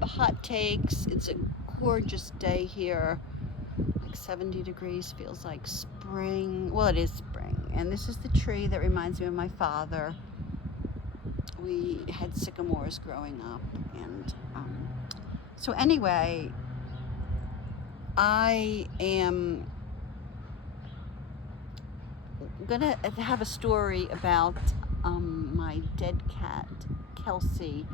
love hot takes. It's a gorgeous day here. Like 70 degrees, feels like spring. Well, it is spring. And this is the tree that reminds me of my father. We had sycamores growing up. And so anyway, I am gonna have a story about my dead cat, Kelsey,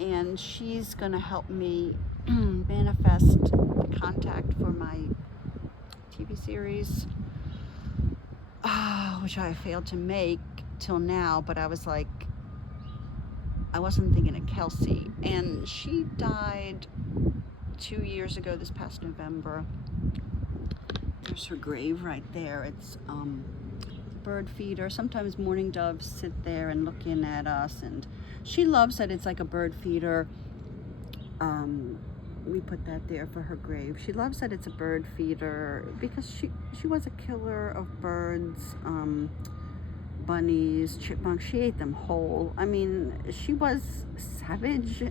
and she's gonna help me manifest the contact for my TV series, which I failed to make till now, but I was like, I wasn't thinking of Kelsey, and she died 2 years ago this past November. There's her grave right there. It's bird feeder. Sometimes mourning doves sit there and look in at us, and she loves that it's like a bird feeder. We put that there for her grave. She loves that it's a bird feeder because she was a killer of birds, bunnies, chipmunks. She ate them whole. I mean, she was savage.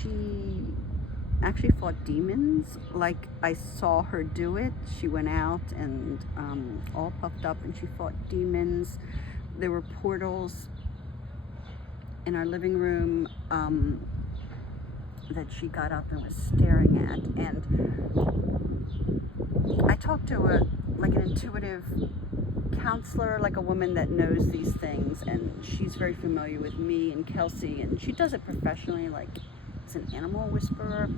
She actually fought demons. Like, I saw her do it. She went out and all puffed up, and she fought demons. There were portals in our living room that she got up and was staring at, and I talked to like an intuitive counselor, like a woman that knows these things, and she's very familiar with me and Kelsey, and she does it professionally, like as an animal whisperer.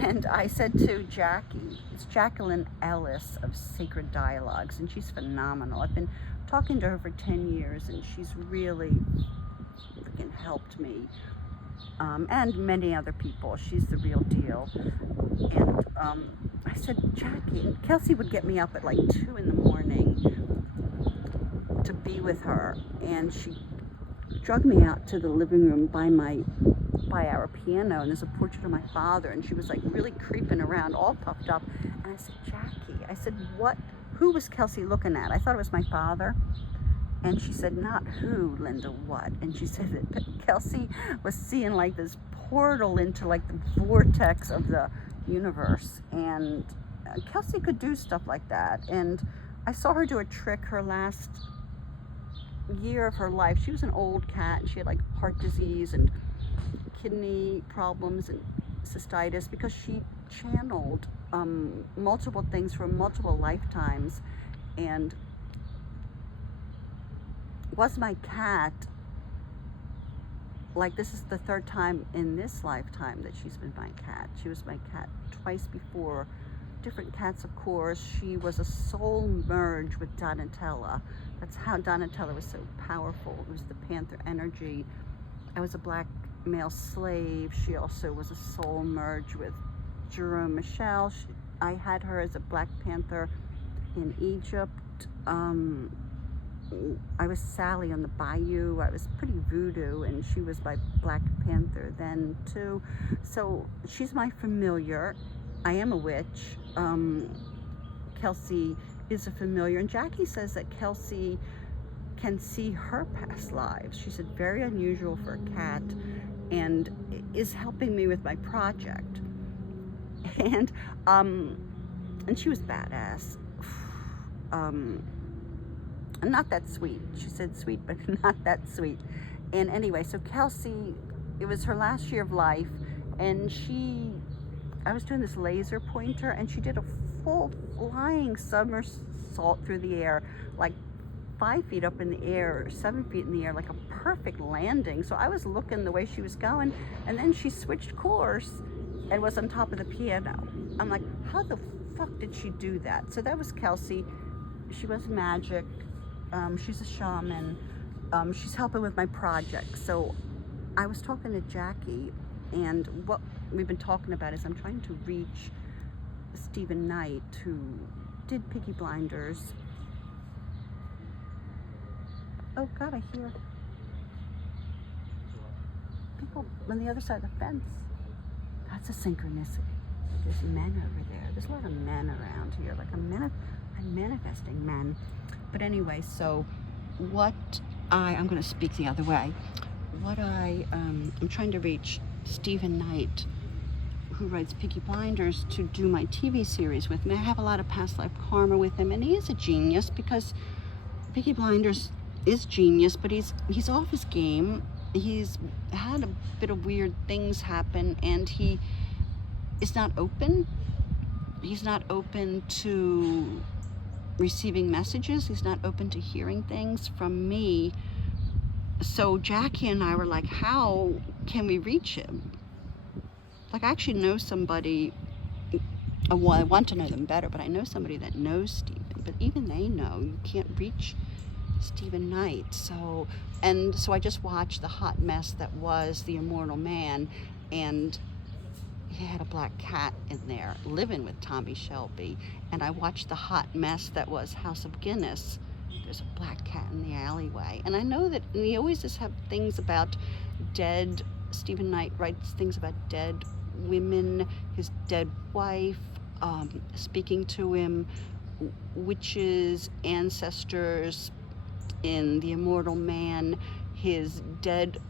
And I said to Jackie, it's Jacqueline Ellis of Sacred Dialogues, and she's phenomenal. I've been talking to her for 10 years, and she's really freaking helped me, and many other people. She's the real deal. And I said, Jackie, and Kelsey would get me up at like 2 in the morning to be with her, and she drug me out to the living room by our piano, and there's a portrait of my father, and she was like really creeping around, all puffed up. And I said, Jackie, I said, who was Kelsey looking at? I thought it was my father. And she said, not who, Linda, what? And she said that Kelsey was seeing like this portal into like the vortex of the universe, and Kelsey could do stuff like that. And I saw her do a trick her last year of her life. She was an old cat, and she had like heart disease and kidney problems and cystitis because she channeled multiple things from multiple lifetimes. And was my cat, like, this is the 3rd time in this lifetime that she's been my cat. She was my cat twice before, different cats, of course. She was a soul merge with Donatella. That's how Donatella was so powerful. It was the panther energy. I was a black male slave. She also was a soul merge with Jerome Michelle. I had her as a black panther in Egypt. I was Sally on the bayou. I was pretty voodoo, and she was my Black Panther then too. So she's my familiar. I am a witch. Kelsey is a familiar, and Jackie says that Kelsey can see her past lives. She said very unusual for a cat, and is helping me with my project. And she was badass. Not that sweet. She said sweet, but not that sweet. And anyway, so Kelsey, it was her last year of life, and I was doing this laser pointer, and she did a full flying somersault through the air, like 5 feet up in the air, 7 feet in the air, like a perfect landing. So I was looking the way she was going, and then she switched course and was on top of the piano. I'm like, how the fuck did she do that? So that was Kelsey. She was magic. She's a shaman. She's helping with my project. So I was talking to Jackie, and what we've been talking about is I'm trying to reach Stephen Knight, who did Peaky Blinders. Oh God, I hear people on the other side of the fence. That's a synchronicity. There's men over there. There's a lot of men around here. Like I'm manifesting men. But anyway, so I'm going to speak the other way. I'm trying to reach Stephen Knight, who writes Peaky Blinders, to do my TV series with me. I have a lot of past life karma with him, and he is a genius, because Peaky Blinders is genius, but he's off his game. He's had a bit of weird things happen, and he is not open. He's not open to receiving messages. He's not open to hearing things from me. So Jackie and I were like, how can we reach him? Like, I actually know somebody, well, I want to know them better, but I know somebody that knows Stephen, but even they know you can't reach Stephen Knight. So I just watched the hot mess that was The Immortal Man, and he had a black cat in there living with Tommy Shelby. And I watched the hot mess that was House of Guinness. There's a black cat in the alleyway. And I know that, and he always just have things about dead, Stephen Knight writes things about dead women, his dead wife, speaking to him, witches, ancestors. In The Immortal Man, his dead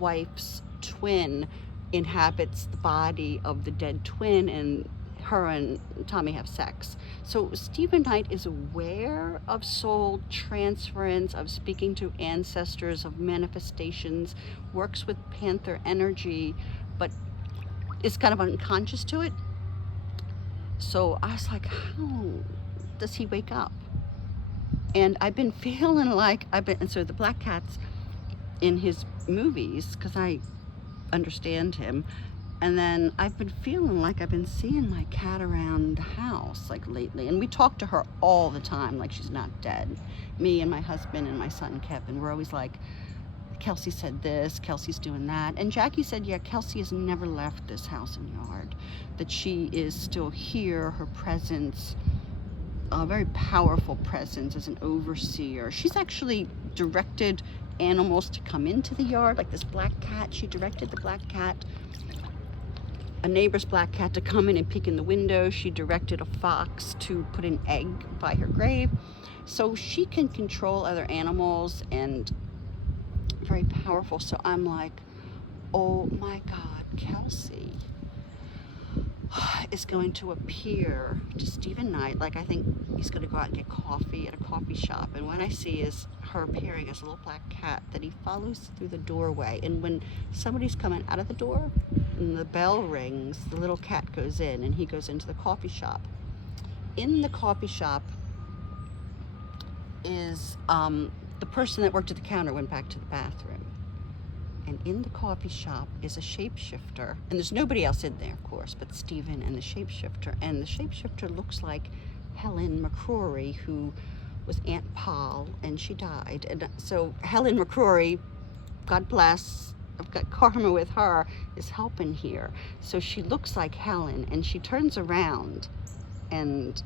wife's twin inhabits the body of the dead twin, and her and Tommy have sex. So Stephen Knight is aware of soul transference, of speaking to ancestors, of manifestations, works with panther energy, but is kind of unconscious to it. So I was like, how does he wake up? And I've been feeling like and so the black cat's in his movies, because I understand him. And then I've been feeling like I've been seeing my cat around the house, like, lately. And we talk to her all the time, like she's not dead. Me and my husband and my son Kevin, we're always like, Kelsey said this, Kelsey's doing that. And Jackie said, yeah, Kelsey has never left this house and yard, that she is still here, her presence, a very powerful presence as an overseer. She's actually directed animals to come into the yard, like this black cat. She directed the black cat, a neighbor's black cat, to come in and peek in the window. She directed a fox to put an egg by her grave. So she can control other animals, and very powerful. So I'm like, oh my God, Kelsey is going to appear to Stephen Knight. Like, I think he's going to go out and get coffee at a coffee shop, and what I see is her appearing as a little black cat that he follows through the doorway. And when somebody's coming out of the door and the bell rings, the little cat goes in, and he goes into the coffee shop. In the coffee shop is the person that worked at the counter went back to the bathroom. And in the coffee shop is a shapeshifter. And there's nobody else in there, of course, but Stephen and the shapeshifter. And the shapeshifter looks like Helen McCrory, who was Aunt Poll, and she died. And so Helen McCrory, God bless, I've got karma with her, is helping here. So she looks like Helen, and she turns around, and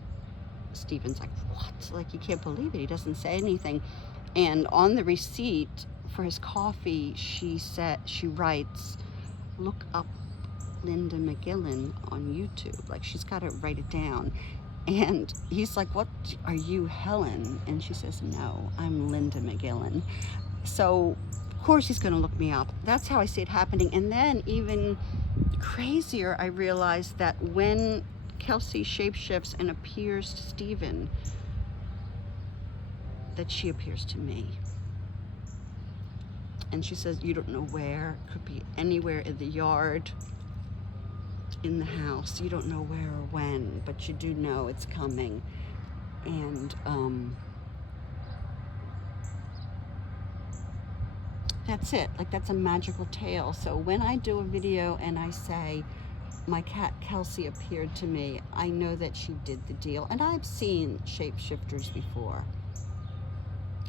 Stephen's like, what? Like, you can't believe it. He doesn't say anything. And on the receipt for his coffee, she writes, look up Linda McGillen on YouTube. Like, she's got to write it down. And he's like, what, are you Helen? And she says, no, I'm Linda McGillen. So of course he's going to look me up. That's how I see it happening. And then even crazier, I realized that when Kelsey shapeshifts and appears to Stephen, that she appears to me. And she says, you don't know where. It could be anywhere in the yard, in the house. You don't know where or when, but you do know it's coming. And that's it. Like, that's a magical tale. So when I do a video and I say, my cat Kelsey appeared to me, I know that she did the deal. And I've seen shapeshifters before.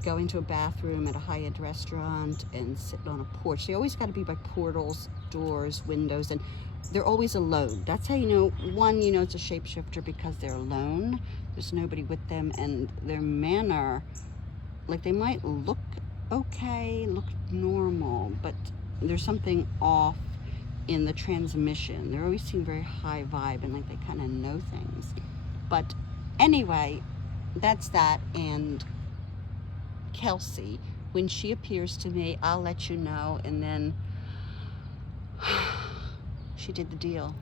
Go into a bathroom at a high-end restaurant and sit on a porch. They always got to be by portals, doors, windows, and they're always alone. That's how you know, one, you know it's a shapeshifter, because they're alone. There's nobody with them, and their manner, like, they might look okay, look normal, but there's something off in the transmission. They always seem very high vibe, and like they kind of know things. But anyway, that's that. And Kelsey, when she appears to me, I'll let you know. And then she did the deal.